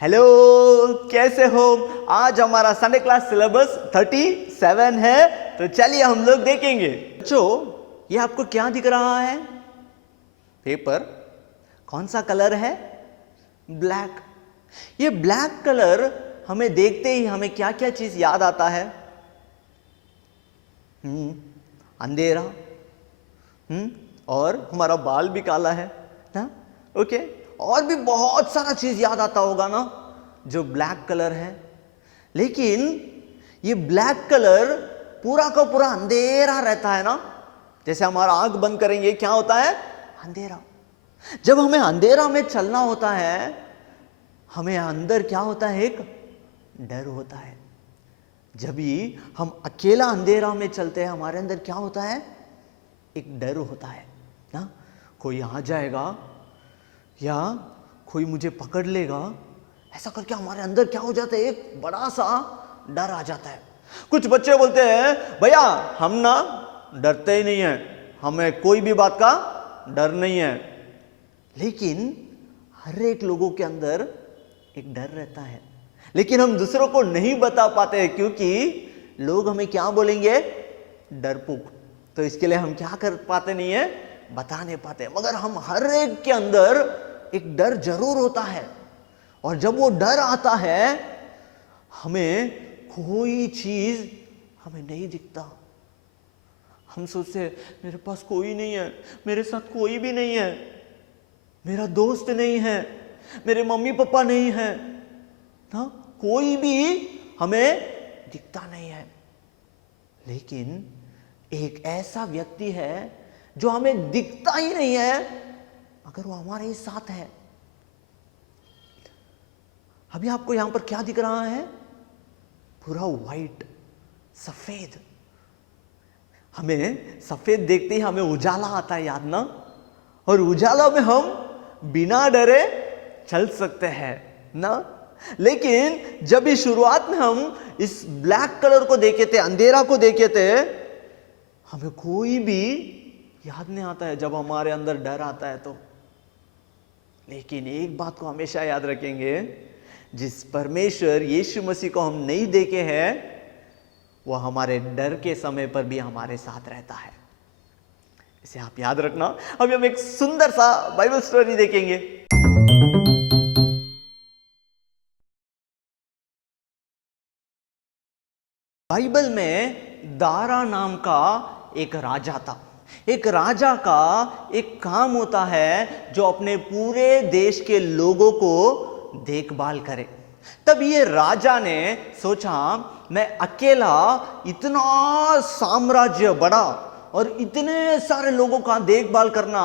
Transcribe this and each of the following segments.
Hello, कैसे हो? आज हमारा संडे क्लास सिलेबस 37 है, तो चलिए हम लोग देखेंगे। बच्चों, ये आपको क्या दिख रहा है? पेपर। कौन सा कलर है? ब्लैक। ये ब्लैक कलर हमें देखते ही हमें क्या क्या चीज याद आता है? अंधेरा। और हमारा बाल भी काला है ना? ओके। और भी बहुत सारा चीज याद आता होगा ना, जो ब्लैक कलर है। लेकिन ये ब्लैक कलर पूरा का पूरा अंधेरा रहता है ना। जैसे हमारा आंख बंद करेंगे, क्या होता है? अंधेरा। जब हमें अंधेरा में चलना होता है, हमें अंदर क्या होता है? एक डर होता है। जब भी हम अकेला अंधेरा में चलते हैं, हमारे अंदर क्या होता है? एक डर होता है ना। कोई आ जाएगा या कोई मुझे पकड़ लेगा, ऐसा करके हमारे अंदर क्या हो जाता है? एक बड़ा सा डर आ जाता है। कुछ बच्चे बोलते हैं, भैया हम ना डरते ही नहीं है, हमें कोई भी बात का डर नहीं है। लेकिन हर एक लोगों के अंदर एक डर रहता है, लेकिन हम दूसरों को नहीं बता पाते हैं, क्योंकि लोग हमें क्या बोलेंगे? डरपोक। तो इसके लिए हम क्या कर पाते नहीं है? बता नहीं पाते। मगर हम हर एक के अंदर एक डर जरूर होता है, और जब वो डर आता है, हमें कोई चीज हमें नहीं दिखता। हम सोचते हैं, मेरे पास कोई नहीं है, मेरे साथ कोई भी नहीं है, मेरा दोस्त नहीं है, मेरे मम्मी पापा नहीं है ना, कोई भी हमें दिखता नहीं है। लेकिन एक ऐसा व्यक्ति है जो हमें दिखता ही नहीं है, मगर वो हमारे ही साथ है। अभी आपको यहां पर क्या दिख रहा है? पूरा वाइट, सफेद। हमें सफेद देखते ही हमें उजाला आता है, याद ना? और उजाला में हम बिना डरे चल सकते हैं ना। लेकिन जब इस शुरुआत में हम इस ब्लैक कलर को देखे थे, अंधेरा को देखे थे, हमें कोई भी याद नहीं आता है जब हमारे अंदर डर आता है तो। लेकिन एक बात को हमेशा याद रखेंगे, जिस परमेश्वर यीशु मसीह को हम नहीं देखे हैं, वो हमारे डर के समय पर भी हमारे साथ रहता है। इसे आप याद रखना। अभी हम एक सुंदर सा बाइबल स्टोरी देखेंगे। बाइबल में दारा नाम का एक राजा था। एक राजा का एक काम होता है जो अपने पूरे देश के लोगों को देखभाल करे। तब ये राजा ने सोचा, मैं अकेला इतना साम्राज्य बड़ा और इतने सारे लोगों का देखभाल करना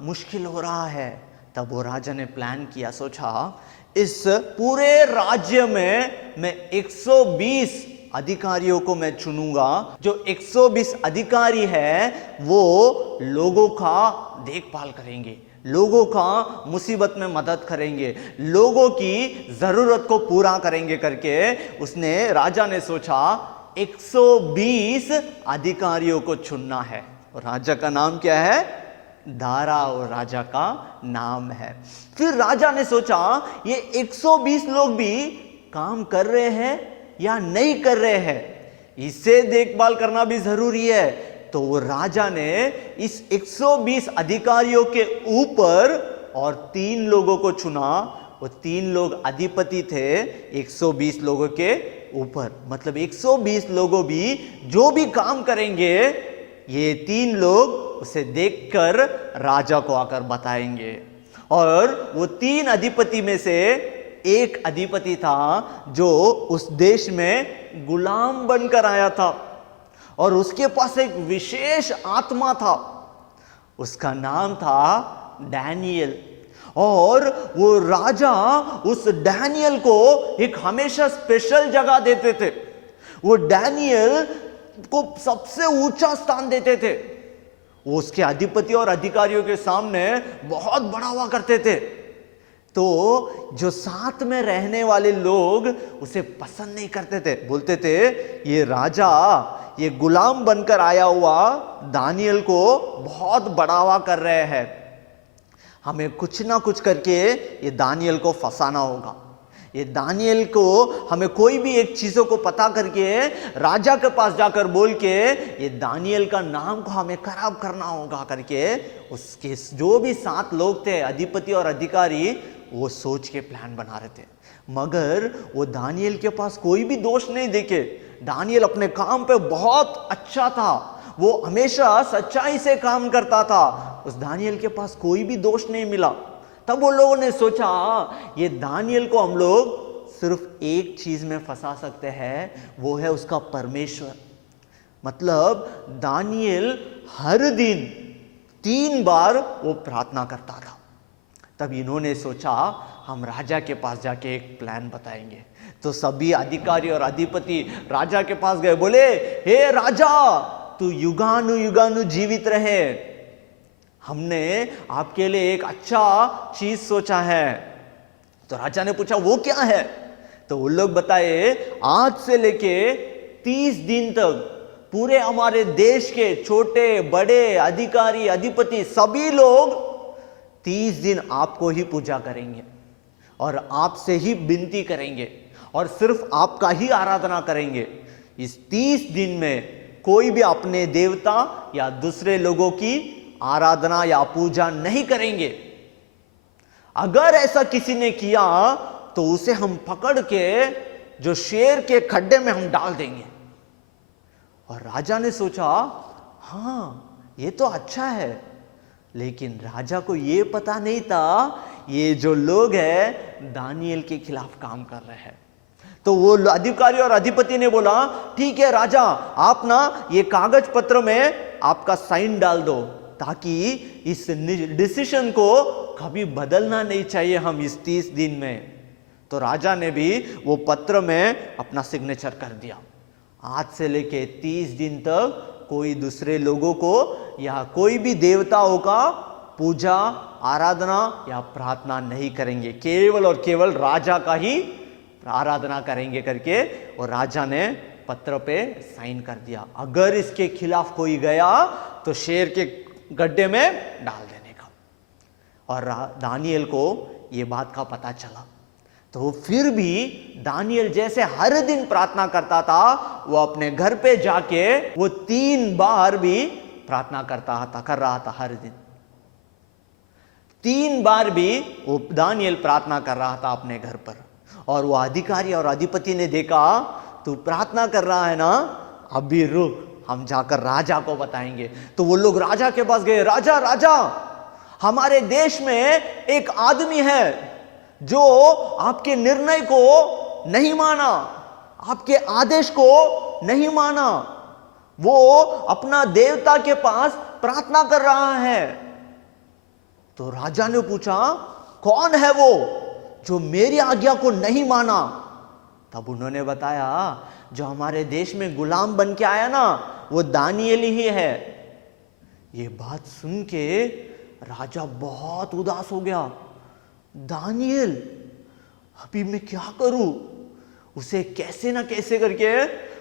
मुश्किल हो रहा है। तब वो राजा ने प्लान किया, सोचा इस पूरे राज्य में मैं 120 अधिकारियों को मैं चुनूंगा। जो 120 अधिकारी है वो लोगों का देखभाल करेंगे, लोगों का मुसीबत में मदद करेंगे, लोगों की जरूरत को पूरा करेंगे करके उसने, राजा ने सोचा 120 अधिकारियों को चुनना है। और राजा का नाम क्या है? दारा, और राजा का नाम है। फिर राजा ने सोचा ये 120 लोग भी काम कर रहे हैं या नहीं कर रहे हैं, इसे देखभाल करना भी जरूरी है। तो वो राजा ने इस 120 अधिकारियों के ऊपर और 3 लोगों को चुना। वो 3 लोग अधिपति थे 120 लोगों के ऊपर। मतलब 120 लोगों भी जो भी काम करेंगे, ये 3 लोग उसे देखकर राजा को आकर बताएंगे। और वो 3 अधिपति में से एक अधिपति था जो उस देश में गुलाम बनकर आया था, और उसके पास एक विशेष आत्मा था। उसका नाम था डैनियल। और वो राजा उस डैनियल को एक हमेशा स्पेशल जगह देते थे। वो डैनियल को सबसे ऊंचा स्थान देते थे। वो उसके अधिपति और अधिकारियों के सामने बहुत बड़ा हुआ करते थे। तो जो साथ में रहने वाले लोग उसे पसंद नहीं करते थे, बोलते थे ये राजा ये गुलाम बनकर आया हुआ दानियल को बहुत बढ़ावा कर रहे हैं, हमें कुछ ना कुछ करके ये दानियल को फंसाना होगा। ये दानियल को हमें कोई भी एक चीजों को पता करके राजा के पास जाकर बोल के ये दानियल का नाम को हमें खराब करना होगा करके उसके जो भी 7 लोग थे अधिपति और अधिकारी, वो सोच के प्लान बना रहे थे। मगर वो दानियल के पास कोई भी दोष नहीं देखे। दानियल अपने काम पे बहुत अच्छा था, वो हमेशा सच्चाई से काम करता था, उस दानियल के पास कोई भी दोष नहीं मिला। तब वो लोगों ने सोचा ये दानियल को हम लोग सिर्फ एक चीज में फंसा सकते हैं, वो है उसका परमेश्वर। मतलब दानियल हर दिन 3 बार वो प्रार्थना करता था। तब इन्होंने सोचा हम राजा के पास जाके एक प्लान बताएंगे। तो सभी अधिकारी और अधिपति राजा के पास गए, बोले हे राजा, तू युगानु युगानु जीवित रहे, हमने आपके लिए एक अच्छा चीज सोचा है। तो राजा ने पूछा वो क्या है? तो वो लोग बताए आज से लेके 30 दिन तक पूरे हमारे देश के छोटे बड़े अधिकारी अधिपति सभी लोग 30 दिन आपको ही पूजा करेंगे और आपसे ही विनती करेंगे और सिर्फ आपका ही आराधना करेंगे। इस 30 दिन में कोई भी अपने देवता या दूसरे लोगों की आराधना या पूजा नहीं करेंगे। अगर ऐसा किसी ने किया तो उसे हम पकड़ के जो शेर के खड्डे में हम डाल देंगे। और राजा ने सोचा हाँ ये तो अच्छा है, लेकिन राजा को ये पता नहीं था ये जो लोग हैं दानियल के खिलाफ काम कर रहे हैं। तो वो अधिकारी और अधिपति ने बोला ठीक है राजा, आप ना ये कागज पत्र में आपका साइन डाल दो, ताकि इस डिसीजन को कभी बदलना नहीं चाहिए हम इस 30 दिन में। तो राजा ने भी वो पत्र में अपना सिग्नेचर कर दिया। आज से लेके 30 दिन तक कोई दूसरे लोगों को या कोई भी देवताओं का पूजा आराधना या प्रार्थना नहीं करेंगे, केवल और केवल राजा का ही आराधना करेंगे करके। और राजा ने पत्र पे साइन कर दिया, अगर इसके खिलाफ कोई गया तो शेर के गड्ढे में डाल देने का। और दानियल को ये बात का पता चला, तो फिर भी दानियल जैसे हर दिन प्रार्थना करता था, वो अपने घर पे जाके वो 3 बार भी प्रार्थना कर रहा था हर दिन। 3 बार भी वो दानियल प्रार्थना कर रहा था अपने घर पर। और वो अधिकारी और अधिपति ने देखा तू प्रार्थना कर रहा है ना, अभी रुक, हम जाकर राजा को बताएंगे। तो वो लोग राजा के पास गए, राजा राजा, हमारे देश में एक आदमी है जो आपके निर्णय को नहीं माना, आपके आदेश को नहीं माना, वो अपना देवता के पास प्रार्थना कर रहा है। तो राजा ने पूछा कौन है वो जो मेरी आज्ञा को नहीं माना? तब उन्होंने बताया जो हमारे देश में गुलाम बन के आया ना, वो दानियल ही है। ये बात सुन के राजा बहुत उदास हो गया। दानियल, अभी मैं क्या करूं? उसे कैसे ना कैसे करके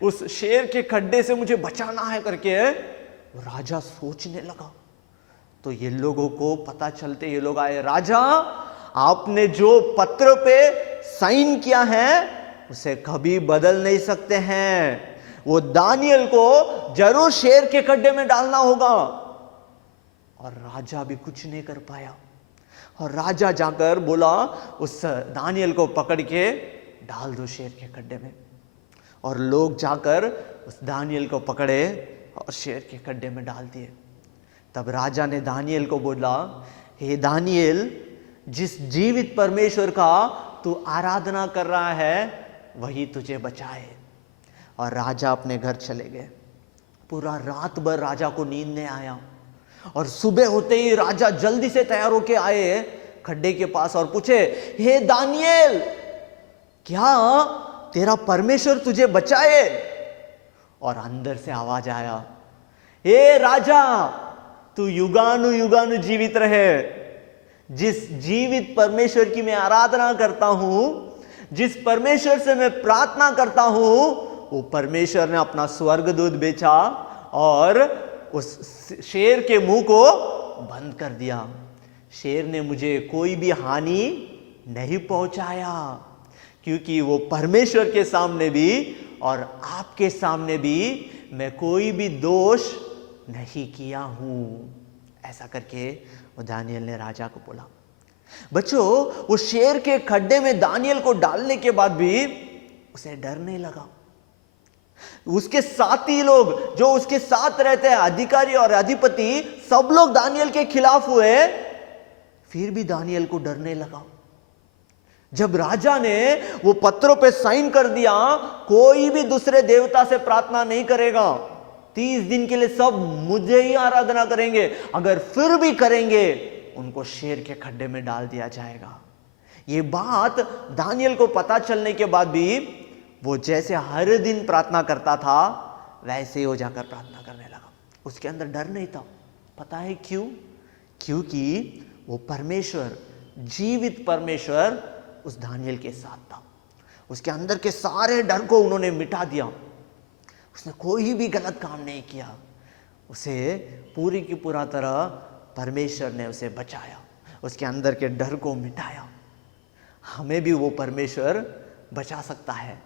उस शेर के खड्डे से मुझे बचाना है करके राजा सोचने लगा। तो ये लोगों को पता चलते ये लोग आए, राजा आपने जो पत्र पे साइन किया है उसे कभी बदल नहीं सकते हैं, वो दानियल को जरूर शेर के खड्डे में डालना होगा। और राजा भी कुछ नहीं कर पाया। और राजा जाकर बोला उस दानियल को पकड़ के डाल दो शेर के खड्डे में। और लोग जाकर उस दानियल को पकड़े और शेर के खड्डे में डाल दिए। तब राजा ने दानियल को बोला, हे दानियल, जिस जीवित परमेश्वर का तू आराधना कर रहा है वही तुझे बचाए। और राजा अपने घर चले गए। पूरा रात भर राजा को नींद नहीं आया। और सुबह होते ही राजा जल्दी से तैयार होके आए खड्डे के पास और पूछे, हे दानियल, क्या तेरा परमेश्वर तुझे बचाए? और अंदर से आवाज आया, हे राजा, तू युगानु युगानु जीवित रहे। जिस जीवित परमेश्वर की मैं आराधना करता हूं, जिस परमेश्वर से मैं प्रार्थना करता हूं, वो परमेश्वर ने अपना स्वर्गदूत भेजा और उस शेर के मुंह को बंद कर दिया। शेर ने मुझे कोई भी हानि नहीं पहुंचाया, क्योंकि वो परमेश्वर के सामने भी और आपके सामने भी मैं कोई भी दोष नहीं किया हूं। ऐसा करके वो दानियल ने राजा को बोला। बच्चों, वो शेर के खड्डे में दानियल को डालने के बाद भी उसे डर नहीं लगा। उसके साथी लोग जो उसके साथ रहते हैं, अधिकारी और अधिपति, सब लोग दानियल के खिलाफ हुए, फिर भी दानियल को डर नहीं लगा। जब राजा ने वो पत्रों पे साइन कर दिया, कोई भी दूसरे देवता से प्रार्थना नहीं करेगा, 30 दिन के लिए सब मुझे ही आराधना करेंगे, अगर फिर भी करेंगे उनको शेर के खड्डे में डाल दिया जाएगा। ये बात दानियल को पता चलने के बाद भी वो जैसे हर दिन प्रार्थना करता था वैसे ही वो जाकर प्रार्थना करने लगा। उसके अंदर डर नहीं था। पता है क्यों? क्योंकि वो परमेश्वर, जीवित परमेश्वर उस दानियल के साथ था। उसके अंदर के सारे डर को उन्होंने मिटा दिया। उसने कोई भी गलत काम नहीं किया। उसे पूरी की पूरा तरह परमेश्वर ने उसे बचाया, उसके अंदर के डर को मिटाया। हमें भी वो परमेश्वर बचा सकता है,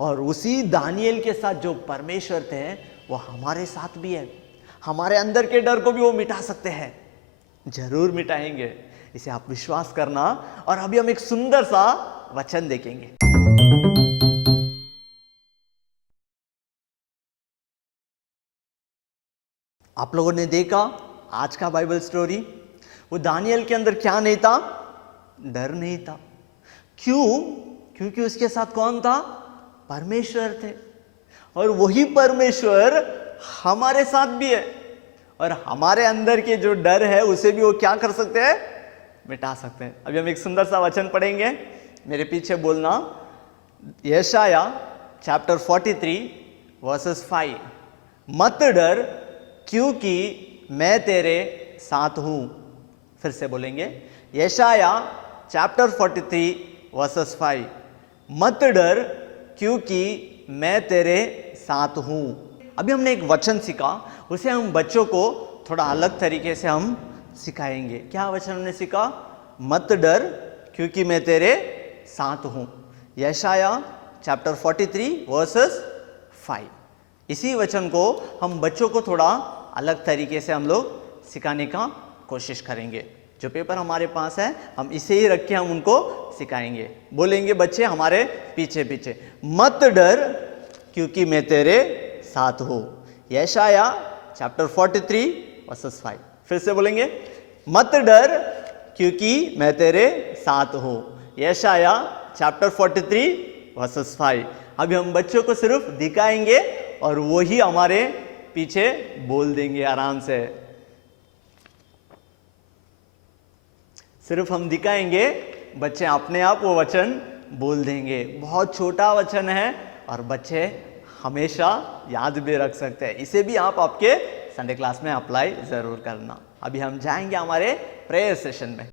और उसी दानियल के साथ जो परमेश्वर थे वो हमारे साथ भी है। हमारे अंदर के डर को भी वो मिटा सकते हैं, जरूर मिटाएंगे, इसे आप विश्वास करना। और अभी हम एक सुंदर सा वचन देखेंगे। आप लोगों ने देखा आज का बाइबल स्टोरी, वो दानियल के अंदर क्या नहीं था? डर नहीं था। क्यों? क्योंकि उसके साथ कौन था? परमेश्वर थे। और वही परमेश्वर हमारे साथ भी है, और हमारे अंदर के जो डर है उसे भी वो क्या कर सकते हैं? मिटा सकते हैं। अभी हम एक सुंदर सा वचन पढ़ेंगे, मेरे पीछे बोलना। यशाया चैप्टर 43 वर्सेस 5। मत डर क्योंकि मैं तेरे साथ हूं। फिर से बोलेंगे, यशाया चैप्टर 43 वर्सेस 5। मत डर क्योंकि मैं तेरे साथ हूं। अभी हमने एक वचन सीखा, उसे हम बच्चों को थोड़ा अलग तरीके से हम सिखाएंगे। क्या वचन हमने सीखा? मत डर क्योंकि मैं तेरे साथ हूं। यशाया चैप्टर 43 वर्सेस 5। इसी वचन को हम बच्चों को थोड़ा अलग तरीके से हम लोग सिखाने का कोशिश करेंगे। जो पेपर हमारे पास है हम इसे ही रख के हम उनको सिखाएंगे। बोलेंगे बच्चे हमारे पीछे पीछे, मत डर क्योंकि मैं तेरे साथ हूं। यशाया चैप्टर 43 वर्सेस 5। फिर से बोलेंगे, मत डर क्योंकि मैं तेरे साथ हूं। यशाया चैप्टर 43 वर्सेस 5। अभी हम बच्चों को सिर्फ दिखाएंगे और वही हमारे पीछे बोल देंगे आराम से। सिर्फ हम दिखाएंगे, बच्चे अपने आप वो वचन बोल देंगे। बहुत छोटा वचन है और बच्चे हमेशा याद भी रख सकते हैं। इसे भी आप आपके संडे क्लास में अप्लाई जरूर करना। अभी हम जाएंगे हमारे प्रेयर सेशन में।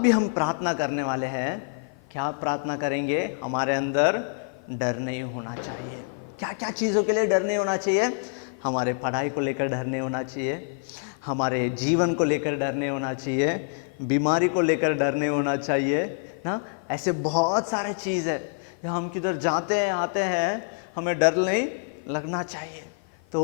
अभी हम प्रार्थना करने वाले हैं। क्या प्रार्थना करेंगे? हमारे अंदर डर नहीं होना चाहिए। क्या क्या चीज़ों के लिए डर नहीं होना चाहिए? हमारे पढ़ाई को लेकर डर नहीं होना चाहिए, हमारे जीवन को लेकर डर नहीं होना चाहिए, बीमारी को लेकर डर नहीं होना चाहिए ना। ऐसे बहुत सारे चीज़ है, हम किधर जाते हैं आते हैं हमें डर नहीं लगना चाहिए। तो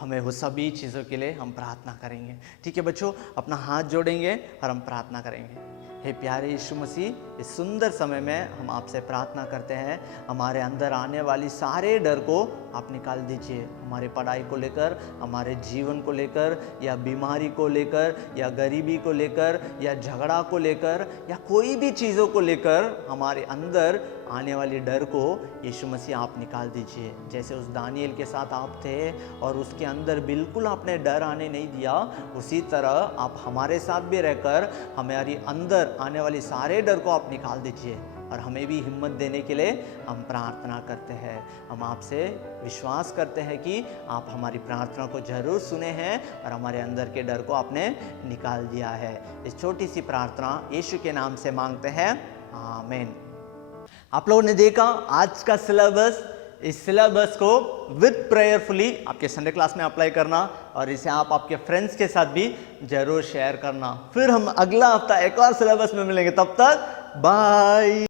हमें वो सभी चीज़ों के लिए हम प्रार्थना करेंगे। ठीक है बच्चों, अपना हाथ जोड़ेंगे और हम प्रार्थना करेंगे। हे प्यारे यीशु मसीह, इस सुंदर समय में हम आपसे प्रार्थना करते हैं, हमारे अंदर आने वाली सारे डर को आप निकाल दीजिए। हमारे पढ़ाई को लेकर, हमारे जीवन को लेकर, या बीमारी को लेकर, या गरीबी को लेकर, या झगड़ा को लेकर, या कोई भी चीज़ों को लेकर हमारे अंदर आने वाली डर को यीशु मसीह आप निकाल दीजिए। जैसे उस दानियल के साथ आप थे और उसके अंदर बिल्कुल आपने डर आने नहीं दिया, उसी तरह आप हमारे साथ भी रहकर हमारे अंदर आने वाली सारे डर को आप निकाल दीजिए और हमें भी हिम्मत देने के लिए हम प्रार्थना करते हैं। हम आपसे विश्वास करते हैं कि आप हमारी प्रार्थना को जरूर सुने हैं और हमारे अंदर के डर को आपने निकाल दिया है। इस छोटी सी प्रार्थना यीशु के नाम से मांगते हैं, आमीन। आप लोगों ने देखा आज का सिलेबस इस सिलेबस को विद प्रेयरफुली आपके संडे क्लास में अप्लाई करना और इसे आप आपके फ्रेंड्स के साथ भी जरूर शेयर करना। फिर हम अगला हफ्ता एक और सिलेबस में मिलेंगे, तब तक बाय।